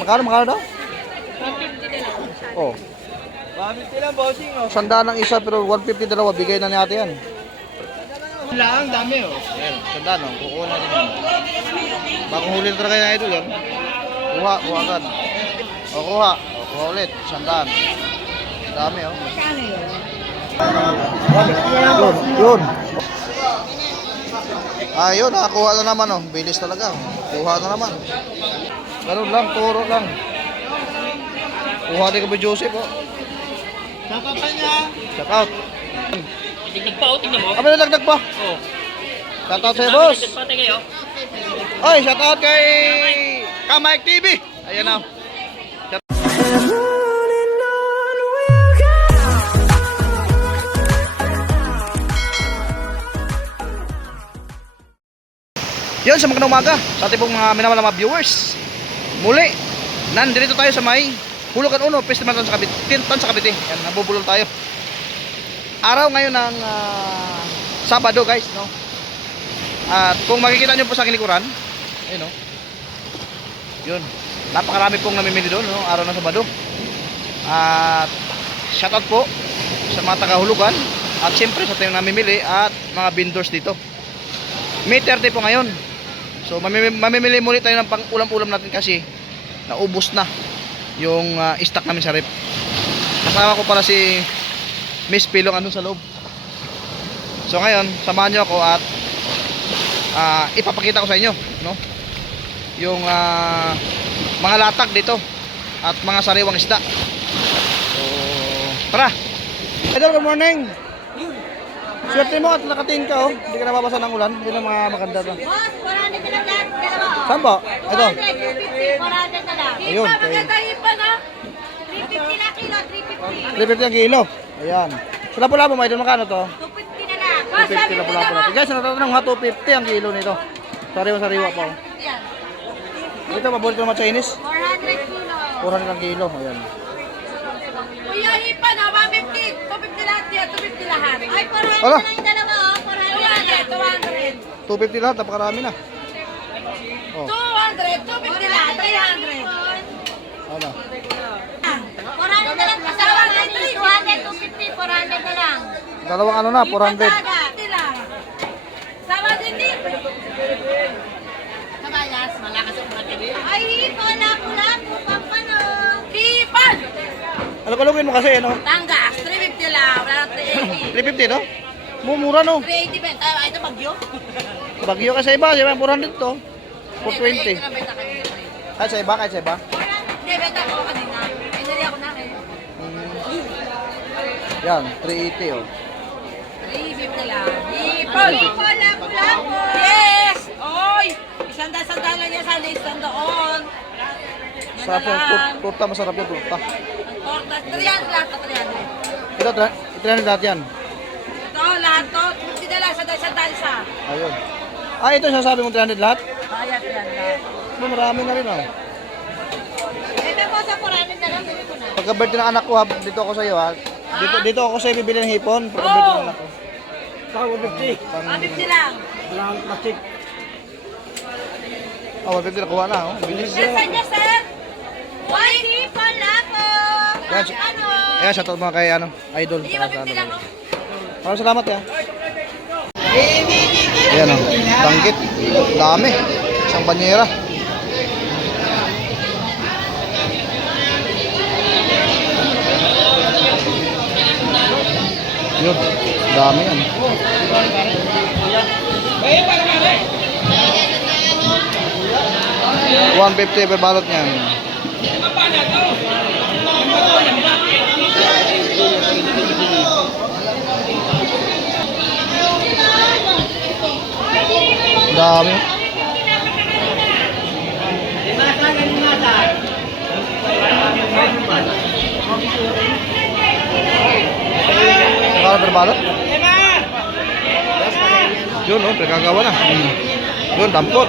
Magkano daw? 150 na lang. Oh. 150 lang, bossing, oh. 100 ang isa pero 150 dalawa. Bigay na natin yan. Lang, dami, oh. Ayan, 100 no. Kukuha natin yan. Bagong huli na talaga yung idol yan. Kuha agad. O, kuha. O, kuha ulit. 100. Dami, oh. Magkano yun? Yun. Ayun, nakakuha na naman, oh. Bilis talaga. Kuha na naman. Ganun lang, turo lang. Kuha din kami Joseph, oh. Saka pa niya. Check out. Tignan pa, tignan mo. Kami nalagdag pa. Oo. Shout out sa'yo, boss. Pati kayo. Oy, shout out kay Kamike TV. Ayan na. Yun, sa magandang umaga sa ating pong mga minamahal na mga viewers. Muli, nandito tayo sa may Hulugan Uno Festival sa Cavite. Tintan sa Cavite. Yan, nabubulol tayo. Araw ngayon ng Sabado, guys, no? At kung makikita nyo po sa aking likuran, ayun, no? Yun, napakarami pong namimili doon, no? Araw ng Sabado. At shoutout po sa mga taga-Hulugan at siyempre sa tayong namimili at mga vendors dito. May 30 po ngayon. So mamimili muli tayo ng pang ulam-ulam natin kasi naubos na yung stock namin sa rep. Kasama ko pala si Miss Pilong andun sa loob. So ngayon, samahan nyo ako at ipapakita ko sa inyo, no? Yung mga latag dito at mga sariwang isda. So tara. Idol, good morning. Swerte mo at nakatingin ka, oh. Hindi ka nababasa ng ulan. Yun ang mga maganda na. Boss, 400 na lang lahat. Dalawa, oh. Saan po? Ito. 250, 400 na lang. Ayun, Hipa, okay. maganda hipa, no? 350 na kilo, 350. 350 ang kilo. Ayan. Sa lapu-lapu, may idol, magkano to? 250 na lang. Boss, 250 sabi mo lapu-lapu na natin. Guys, natatanong ha, 250 ang kilo nito. Sariwa-sariwa pa, oh. Yan. Ito, paborito naman Chinese. 400 kilo. 400 ang kilo. Ayan. Kuya, hipa na, 150. 250 lahat yan, 250 lahat. Ay, 400 Ala. na lang yung dalawa, oh. 400 na. 250 lahat, napakarami na. Oh, 200, 250 lahat, 300. ano? 400 na lang. Kasama nga 200, 250, 400 na lang. Dalawang ano na, 400. Sama din din. Kabayas, malakas ang mga kaibigan. Ay, hipo, lapu-lapu, pampano. Hipan! Alok-alokin mo kasi, ano? Tanggas, 350 lang, wala na 380. 350, no? Mumura, no? 380 ben. Ay, ito bagyo. Bagyo kasi iba, di ba? 400 to. 420. Ito na benta kami. Kahit sa iba, kahit sa iba. Hindi, benta ko kanina. Pinili ako na kayo. Yan, 380, oh. 350 lang. Hipan! Hipo, lapu-lapu. Yes! Oy! Isang-sandal lang yan sa listan doon. Sarap yung turta, masarap yung turta. Torta, 300 lahat to, 300. Ito, 300 lahat yan. Ito, lahat to. 50 na lang, sandal isa. Ayun. Ah, ito sasabi mo 300 lahat? Bayad yan lahat. Marami na rin, oh. Ito po sa 400 na lang, bili ko na. Pagka-birthday ng anak ko, ha, dito ako sa iyo, ha. Dito ako sa bibili ng hipon. Pagka-birthday ng anak ko. Saka 150. 50 lang. Walang plastic. Oh, 150 na kuha na, oh. Bilis. Nasaan niya, sir? White hipon na po. Yan, Ano? Ayan, shoutout mga kay, ano, idol. Hindi, Saka sa 150 lang, ano. oh. Maraming salamat, ya. Ayan, oh. Tanggit. Dami. Isang banyera. Yun. Dami yan. $150 per balot niyan. Dami. Magkano per balot? Yun, oh, pagkagawa na. Yun, dampot.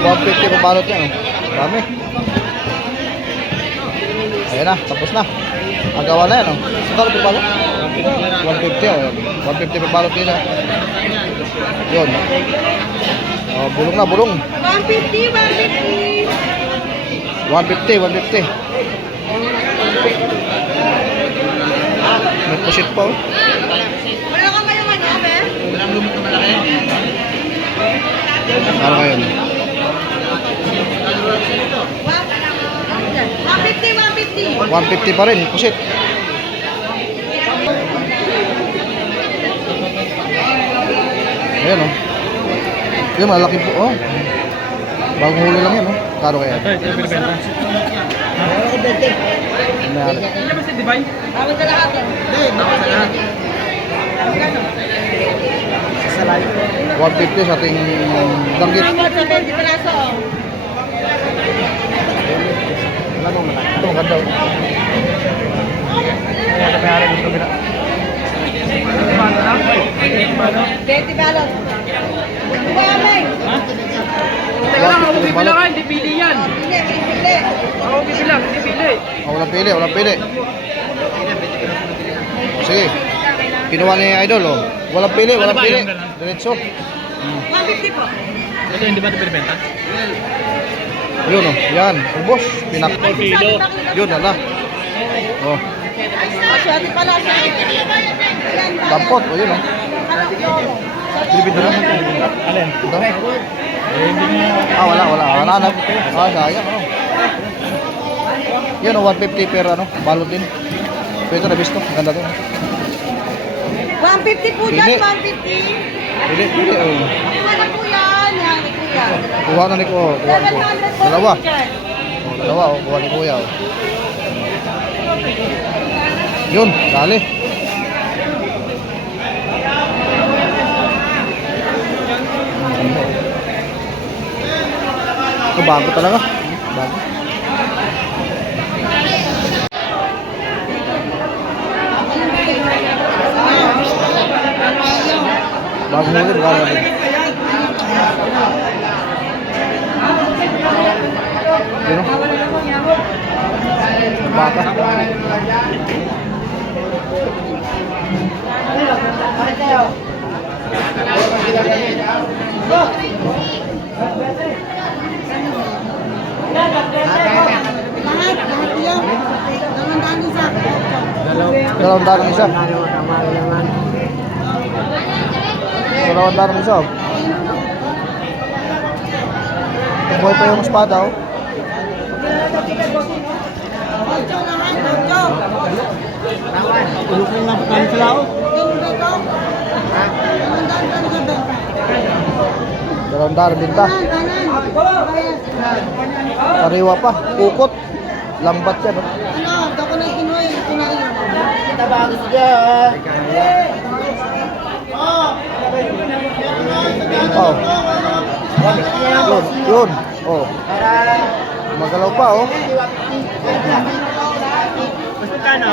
$150 per balot yan, oh. Dami. Ayan na, tapos na. Ang gawa na yan, oh. Magkano per balot? 150 oh. 150 per balot nila. Yun. Oh, bulong na, bulong. 150, 150. 150. May pusit pa oh. Wala ka ba yung ano, be? Walang lumot na malaki. Ano ngayon? 150, 150. 150 pa rin, pusit. Ayan oh. Yun, malaki po oh. Bagong huli lang yan oh. Kano kaya? Nangyari. Tawag ka lahat. Hindi, baka sa lahat. 150 sa ating danggit. Tawag sa 20 piraso. Ito, maganda oh. Ayan, may-ari dito kabila. 20 balot. Bumamay. Teka lang, ako pipila ka, hindi pili yan. Hindi, hindi. Ako pipila, hindi pili. Oh, walang pili, walang pili. Sige. Kinuha ni Idol oh. Walang pili, walang Ano ba pili. yung ganun? Diretso. 150 po. Ito, hindi ba ito pinibenta? Yun oh. Yan. Ubos. Pinak. Kilo. Yun, ala. Oh. Swerte pala. Dampot. Oh, yun oh. Bilibid na lang. Alin? Ito. Wala. Wala na. Sayang oh. Yun oh, 150 per ano. Balot din. Ito na bisto. Ganda to. 150 po Pili. dyan, 150. Pili oh. Ano po yan? Yan, kuya. Kuha na ni ko. Kuha ko. 700 po Dalawa. dyan. Oh, dalawa oh. Kuha ni Kuya oh. Yun, dali. Ito bago talaga. Bago. Bago ulit, bago ulit. Yun o. Baka. Dalawang darong isa. Dalawang darong isa. Buhay pa yung espada oh. Ulupin lang pa sila ako. Dalawang darong binta. Pariwa pa. Kukot. Lambat yan oh. Ano, dako na kinuha, ito na yun. Kita bagus dyan. Oh. Yun. Oh. Magalaw pa oh. Mas magkano?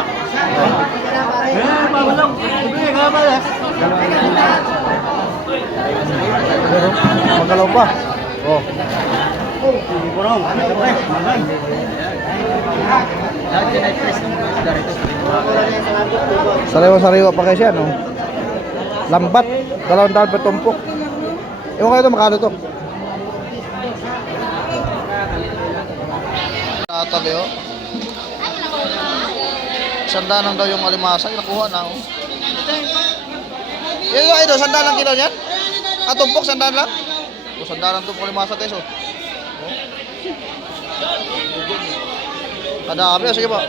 Babalong. Ibigay ka ba? Magalaw pa. Oh. Hindi ko raw. Mahal. Sariwa-sariwa pa kayo siya no. Lambat. Dalawang daan per tumpok. Ewan kayo ito, makano to? Tabi oh. Sandaan lang daw yung alimasa. Nakuha na oh. Yung ito, sandaan lang kilo niyan? Tumpok, sandaan lang? Sandaan lang tumpok alimasa guys oh. Kadami, sige po.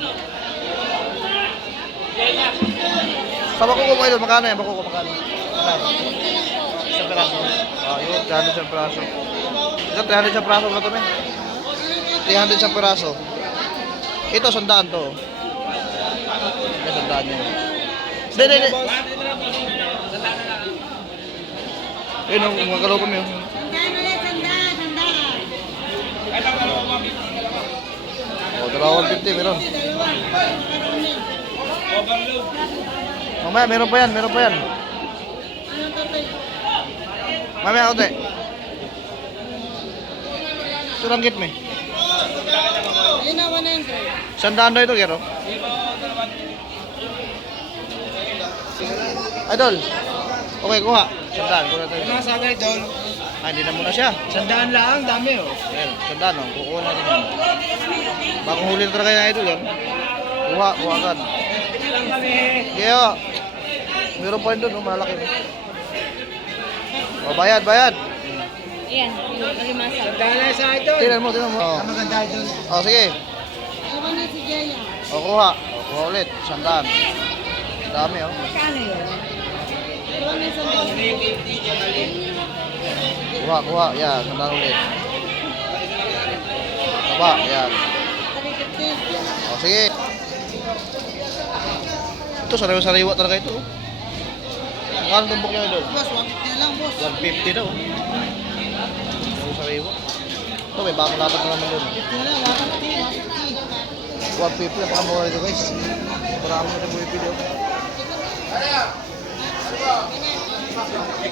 Sa bako ko idol, magkano yan? Bako ko magkano? Isang peraso. Yun, 300 isang peraso. Ito, 300 isang peraso na ito, men. 300 isang peraso. Ito, sandaan to. Ito, sandaan yan. Hindi. Ayun, magkalaw kami. Dalawang 50, meron. Mamaya, meron pa yan. Mamaya, konti. Suranggit mo eh. Sandaan daw ito, Gero. Idol. Okay, kuha. Sandaan. Kuha natin. Ano sa agad doon? Ay, hindi na muna siya. Sandaan lang, dami oh. Ayan, sandaan o. Kukuha natin yan. Bagong huli na talaga yung idol yan. Kuha, kuha agad. Kaya, meron pa rin doon, malaki. O, bayad, bayad. Ayan, yung kalimasa. Sandaan lang sa idol. Tingnan mo, tingnan mo. O, Maganda idol. o sige. Ewan na si Jaya. O, kuha. O, kuha ulit. Sandaan. Dami, o. Kano yun? Ewan na sa Kuha, kuha. Yan, sandaan ulit. Taba, yan. O, sige. Ito, sariwa-sariwa talaga ito. Magkano tumbok nyo doon? Boss, 150 lang boss. 150 daw. Sariwa-sariwa. Ito, may bagong latag na naman doon. 50 lang, 150. 150, napakamura ito guys. Marami na rin bumipili.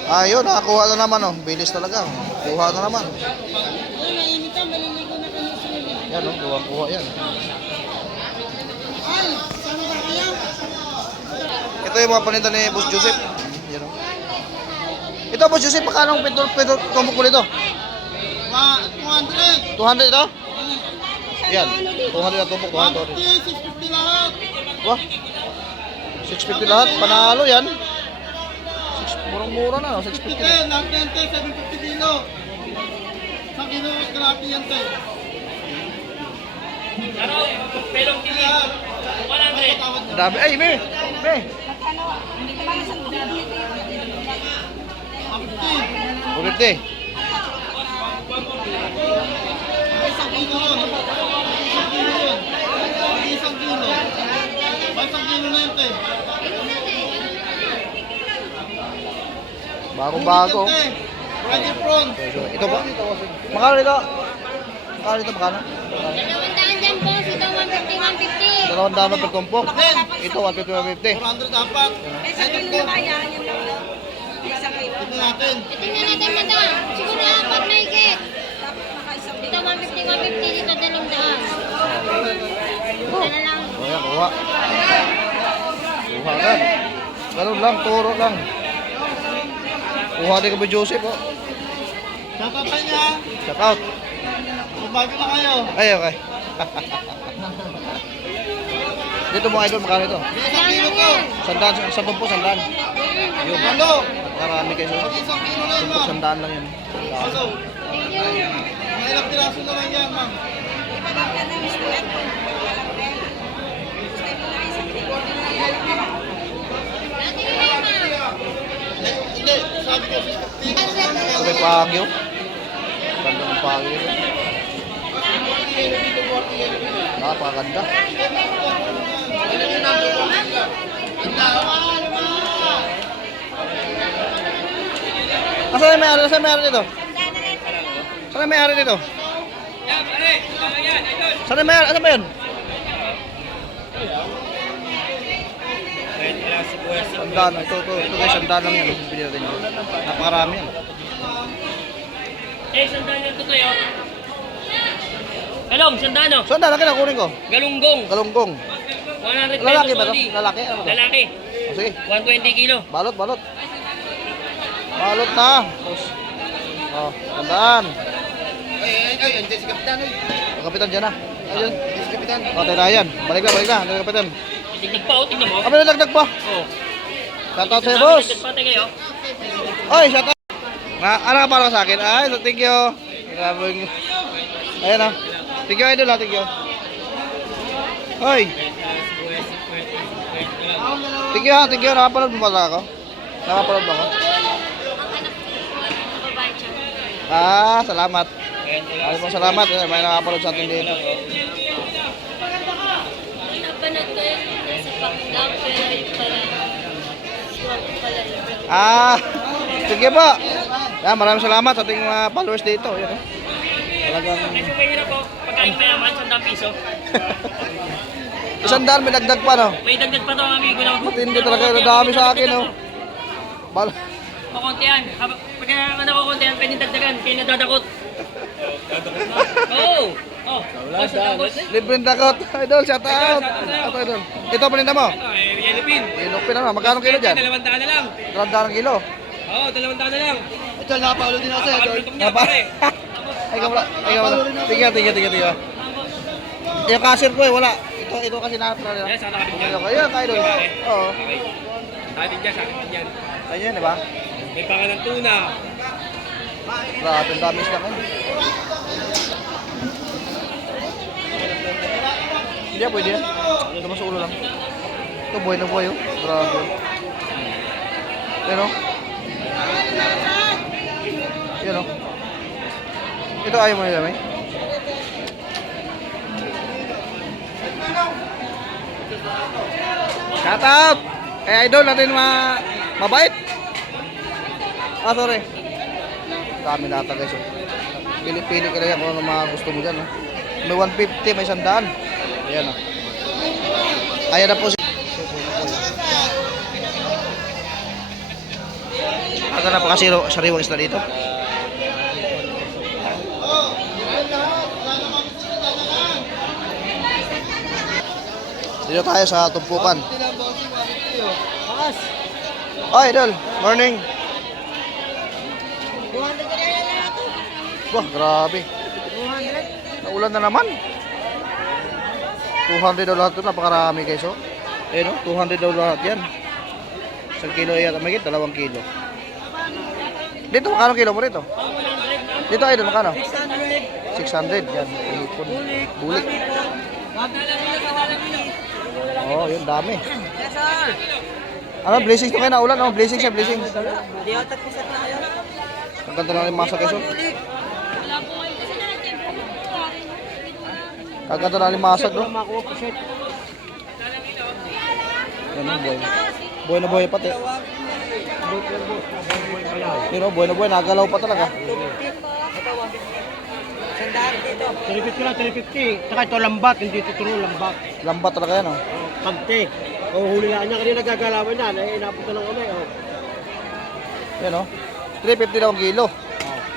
Ayun, nakakuha na naman oh. Bilis talaga. Kuha na naman. Ay, mainit ang maliligo na kami sa ulit. Yan oh, kuha-kuha yan. Ay, saan ba kayo? Ito yung mga paninda ni Boss Joseph. Yan oh. Ito Boss Joseph, magkano ang tumbok mo nito? 200. 200 ito? Yan, 200 na tumbok, 200. 650 lahat. Wah, 650 lahat, panalo yan. Murang-mura na, no? 650 na. Lang 10, 750 kilo. Sa kilo, grabe yan te. Pelong kili. 100. Grabe, ay, me! Me! Magkano? Hindi ka lang isang dito. 250. Isang kilo yun. Isang kilo yun. Hindi isang kilo. Isang kilo na yun te. Bago-bago. Ready prawn. Ito ba? Magkano dito? Magkano dito? Magkano? Dalawang dyan po, ito 150, 150. 200 na per tumpok. Ito, 150, 150. 400 dapat. Isa kilo na kaya, yun lang lang. Isa kilo. Tignan natin. Tingnan natin, madam. Siguro apat na higit. Dito 150, 150. Dito 200. Ito na lang. O yan, kuha. Kuha agad. Ganun lang, turo lang. Kuha din ka ba Joseph, oh. Dapat pa niya. Shout out. Bumago na kayo. Ay, okay. Dito mo idol, magkano ito? Isang kilo to. Sandaan, sa tumpo, sandaan. Yung halo. Marami kayo. Isang kilo na yun Tumpo, ma'am. sandaan lang yun. Halo. May ilang piraso na lang yan ma'am. Hindi, sabi ko 50. May pagyo. Ganda ng pagyo nito. Napakaganda. Asan yung may-ari? Asan yung may-ari nito? Saan yung may-ari nito? Saan yung may-ari? Asan ba yun? Sandaan. Ito guys, sandaan lang yan. Bili natin yun. Napakarami yan. Sandaan yan tutoy, oh. Galong, sandaan, oh. Sandaan lang kinakunin ko. Galunggong. Galunggong. 100 pesos Lalaki ba ito? only. Lalaki? Ano ba? Lalaki. O, sige. 120 kilo. Balot, balot. Balot na. Tapos, oh, sandaan. Ay, andiyan si Kapitan. Ang kapitan dyan na. Ayun. Si Kapitan. O, tayo na yan. Balik na, balik na. Ang kapitan. Tignan pa, oh. Tignan mo. Kami nalagdag pa. Oh. Shout out sa'yo, boss. Pati kayo. Oy, shout out. Ano ka para sa akin? Ay, so thank you. Grabe. Ayan o. Thank you, idol ha. Thank you. Hoy. Thank you ha. Thank you. Nakapanood mo pala ako? Nakapanood mo ako? Ah, salamat. Ay po, salamat. May nakapanood sa atin dito. Napanood ko yun sa Pakdam, pero yung pala, swak pala yun. Ah, sige po. Yan, maraming salamat sa ating mga followers dito. Yan, oh. Talagang Medyo mahirap, oh. Pagkain mayaman, 100 piso. 100 may dagdag pa, no? May dagdag pa to ang amigo na. Matindi talaga. Nadami sa akin, no? Bal Kukuntihan. Pagka nakukuntihan, pwede dagdagan. Kaya nadadakot. Oo. Oh, boss, tapos. Libreng dakot. Idol, shout out. Ito, idol. Ito paninda mo. Ano, yellow pin. Yellow pin ano? Magkano kilo dyan? 200 na lang. 200 kilo. Oo, 200 na lang. Ito, napaulo din ako sa'yo, Idol. Napakalitok niya, pare. Ay, wala. Ay, wala. Tiga. Yung cashier ko eh, wala. Ito kasi na-try. Yes, sana kapit niya. Ayan, kayo doon. Oo. Okay. Sa atin dyan, sa atin dyan. Ayun, di ba? May panga ng tuna. Grabe, ang dami isda ngayon. Hindi yan, pwede yan. Ito mas ulo lang. Ito, buhay na buhay, oh. Grabe. Yan, oh. Yan, oh. Ito, ayaw mo nila, may? Shout out! Eh, idol natin mabait. Ah, sorry. Dami nata guys. Oh. Pili-pili ka lang kung ano mga gusto mo dyan. Oh. May 150, may 100. Ayan. Oh. Ayan na po si... Aga na pa kasi sariwang isla dito. Dito tayo sa tumpukan. Oh, idol. Morning. Wah, grabe. Naulan na naman. 200 daw lahat ito. Napakarami guys. Oh. Ayun, oh, 200 daw lahat yan. 1 kilo yata. Magigit, 2 kilo. Dito, makano kilo mo rito? Dito, idol, makano? 600. Yan. Ipon. Bulik. Oh, yun, dami. Yes, sir. Ano, blessings ko kayo na ulan? Oh, blessings siya, blessings. Di ako tagpusan na kayo. Ang ganda na rin masa guys. Oh. Kaganda na rin masa, bro. Yan, oh, boy. Boy na boy pati. Yun, oh, boy na boy. Nagalaw pa talaga. Sandaan dito. 350 Saka ito lambat, hindi ito turo lambat. Lambat talaga yan, oh. Pagte. O huli na niya kanina gagalawan niya. Eh, inapunta lang kami. Oh. Yan, oh. 350 daw ang kilo. Oh,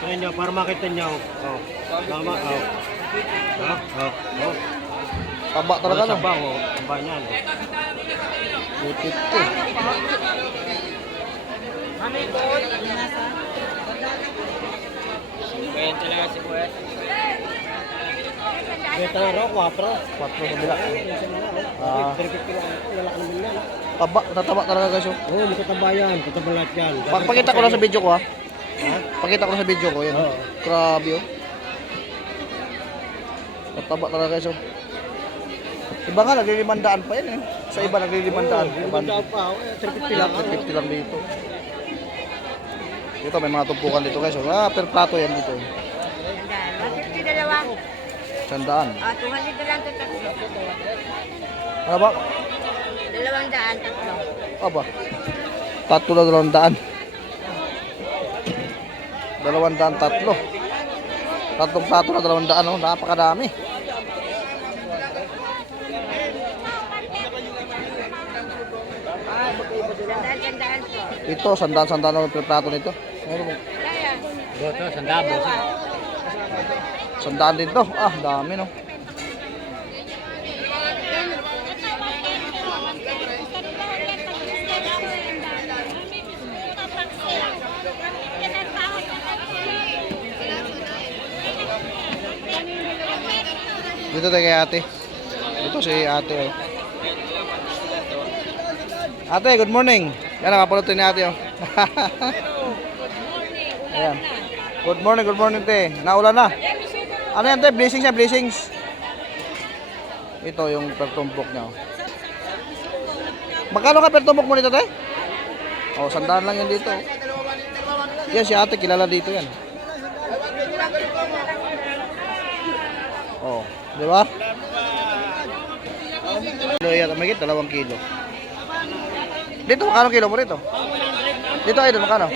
tingnan niyo para makita niyo. Oh. Tama. Oh. Ha? Oh. Oh. Taba talaga, no? Sabaw, oh. Sabaw niyan. 350. Mami boy. Nasa. Kaya talaga si Kuya. Beta na raw, 4. 4 sa bila. Ah. 350 lang. Lalaki naman yan. Taba, tataba talaga guys, oh. Oo, matataba yan. Tataba lahat yan. Pakita ko lang sa video ko, ha. Pakita ko lang sa video ko, yan. Oo. Grabe, oh. Tataba talaga guys, oh. Iba nga, naglilimandaan pa yan, eh. Sa iba, naglilimandaan. Magandaan pa. 350 lang. 350 lang dito. Dito, may mga tumpukan dito guys, oh. Ah, per plato yan dito, eh. Sandaan. 150 dalawa. 100. 200 na lang ito tatlo. Ano ba? 200 tatlo. Aba. Tatlo na 200. 200 tatlo. Tatlong plato na 200, oh. Napakadami. Sandaan po. Ito, sandaan na per plato nito. Ano mo? Kaya. Ito, sandabo. Sandaan din to. Ah, dami, no? Dito tayo kay ate. Dito si ate, oh. Ate, good morning. Yan, nakapulot ni ate, oh. Ayan. Good morning, te. Naulan na. Ano yan, te? Blessings yan, blessings. Ito yung pertumbok niya, oh. Magkano ka pertumbok mo nito, te? Oh, 100 lang yan dito, oh. Yan, si ate, kilala dito yan. Oh, di ba? Kilo yan, may 2 kilo. Dito, makano kilo mo rito? Dito, idol, makano?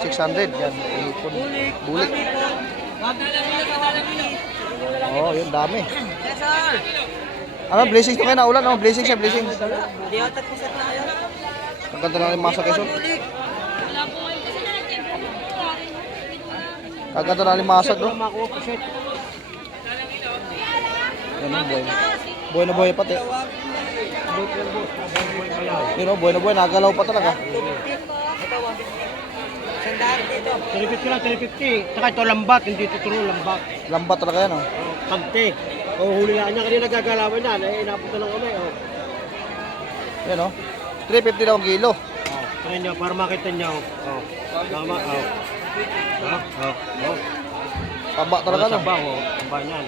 600. Yan, ipon. Bulik. Oh, yun, dami. Yes, sir. Ano, blessings ko kayo na ulan, oh. Blessings siya, blessings. Di ako tagpusan na kayo. Ang ganda na rin masa keso. Ang ganda na rin masa, bro. Yan o, buhay. Buhay na buhay pati. Yun o, buhay na buhay. Nagalaw pa talaga. 350 lang, 350. Saka ito lambat, hindi ito turo lambat. Lambat talaga yan o. Pagte. O huli lang niya, kanina gagalawan niya. Inapunta lang kami. Oh. Yan o. 350 daw ang kilo. Tingnan niyo, para makita niyo. Oh. Tama, oh. Oh. Taba talaga no. Taba, oh. Taba niyan.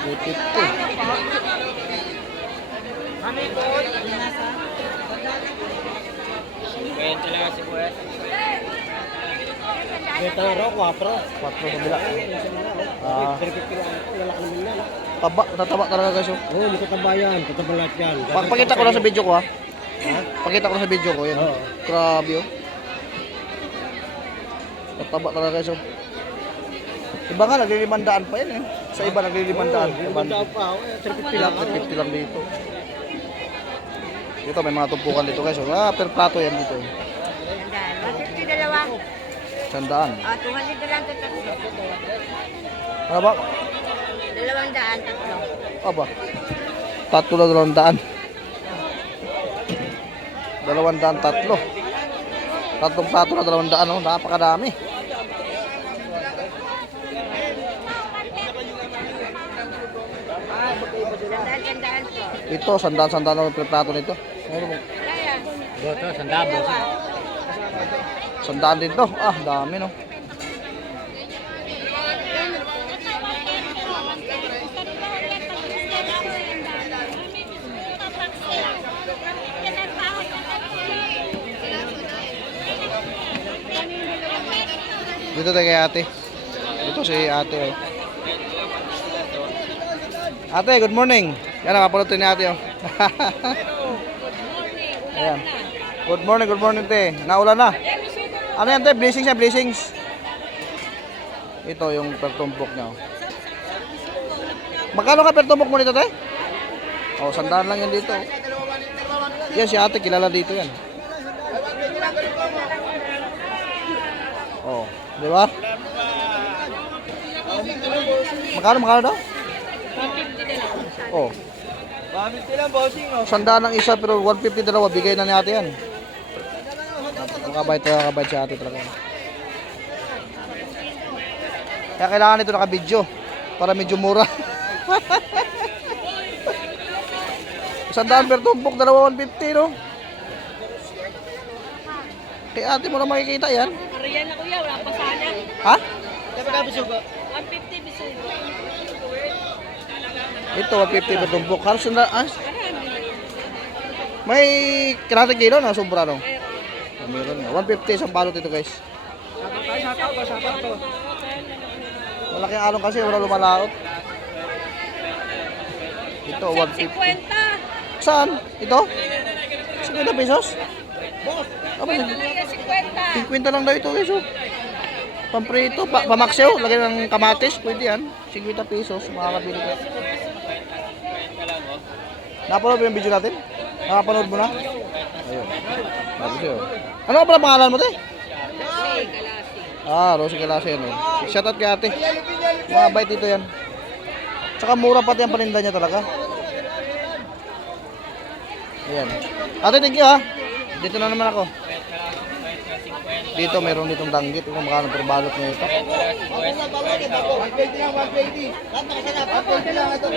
350. May taro, 4. 4 sa bila. Ah, 350 lang ito, lalaki naman yan. taba, tataba talaga guys o. Oo, hindi ko taba yan. Tataba lahat yan. Pakita ko lang sa video ko ha. Ha? Pakita ko lang sa video ko yan. Oo. Grabe o. Tataba talaga guys o. Iba nga, naglilimandaan pa yan eh. Sa iba naglilimandaan. Yung banda pa, 350 lang. 350 lang dito. Dito may mga tumpukan dito guys. Per plato yan dito. Sandaan. 150 dalawa. Sandaan. 200 na lang ito tatlo. Ano ba? 200 tatlo. Aba. Tatlo na 200. 200 tatlo. Tatlong plato na 200 oh. Napakadami. Sandaan po. Ito, sandaan lang per plato nito. Ano mo? Kaya. Ito, sandabo. Sandaan din to. Ah, dami no. Dito tayo kay ate. Dito si ate oh. Ate, good morning. Yan, nakapanood ni ate oh. Ayan. Good morning te. Naulan na. Ano yan te? Blessings yan, blessings. Ito yung pertumpok niya oh. Magkano ka pertumpok mo dito te? Oh, 100 lang yan dito oh. Yan si ate, kilala dito yan. Oh, di ba? Magkano daw? 150 oh. 150 lang, bossing. Oh. 100 lang isa pero 150 dalawa. Bigay na ni ate yan. Makabait si ate talaga. Kaya kailangan ito naka-video para medyo mura. 100 per tumpok, dalawa 150 no? Kay ate mo na makikita yan. Ariyan na kuya, wala pa sana. Ha? Dapat ka bisugo. 150 bisugo. Ito 150 per tumpok. Halos na may kalahating kilo na sobra no? Meron na. 150 isang balot ito guys. Malaki ang alon kasi wala lumalaot. Ito 150. 50. Saan? Ito? 50 pesos? Apa yun? 50. 50 lang daw ito guys oh. Pamprito, pamaksyo, lagyan ng kamatis, pwede yan. 50 pesos, makakabili ka. Napanood mo yung video natin? Nakapanood mo na? Ayun. Sabi siya. Ano ka pala pangalan mo te? Ah, Rosie Kalasi yan eh. Shoutout kay ate. Mabait dito yan. Tsaka mura pati ang paninda niya talaga. Ayan. Ate, thank you ha. Dito na naman ako. Dito mayroon ditong danggit. Kung makano per balot niya ito. 120 lang, 120. Lahat nakasarap. 120 lang ito.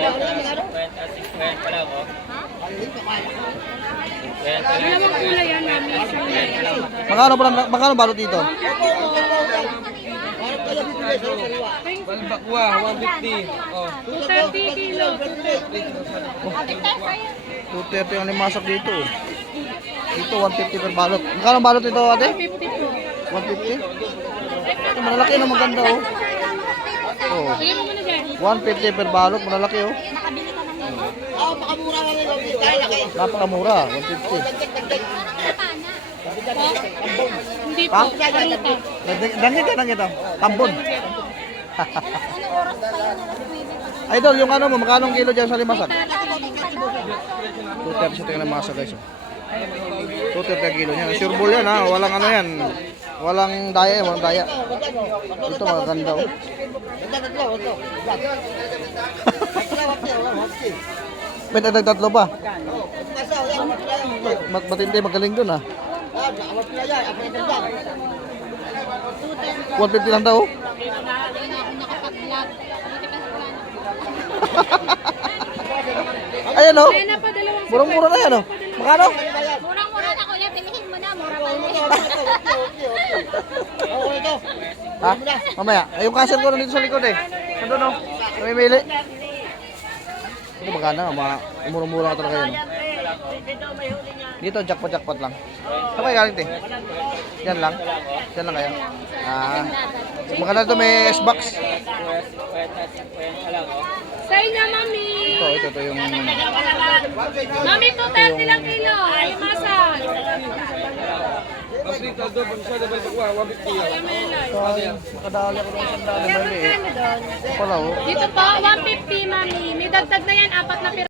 Magkano balot dito? Balbakwa, 150. Oh. 30 kilo. 230 ang limasak dito. Dito 150 per balot. Magkano balot ito ate? 150. Ito malalaki na maganda oh. Oh. 150 per balot, malalaki oh. Pakamura lang ito. Dahil laki. Napakamura, 150. Hindi Ha? po, paruta. Danggit oh. Tambon. Idol, yung ano mo, magkano kilo dyan sa limasak? 230 ito yung limasak guys. 230 kilo niya. Sure ball yan ha. Walang ano yan. Walang daya. Ito maganda oh. May dagdag tatlo pa. Matindi, magaling dun ah. 150 lang daw. Ayan oh. Murang-mura na yan oh. Magkano? Murang-mura na kuya, pilihin mo na, mura pa rin. Ha? Mamaya. Ay, yung cashier ko nandito sa likod eh. Nandun oh. Namimili. Ito magkano? Murang-mura ka talaga yun. Oh. Dito, jackpot lang. Saan kayo galing, te? Yan lang? Yan lang kayo? Ah. Magkano ito, may S-box? Sa inyo, mami. Ito yung... Mami, 230 lang kilo. Ay, masal. Makadali ako ng sandali. Kaya magkano doon? Pala oh. Dito po, 150, mami. May dagdag na yan, 4 na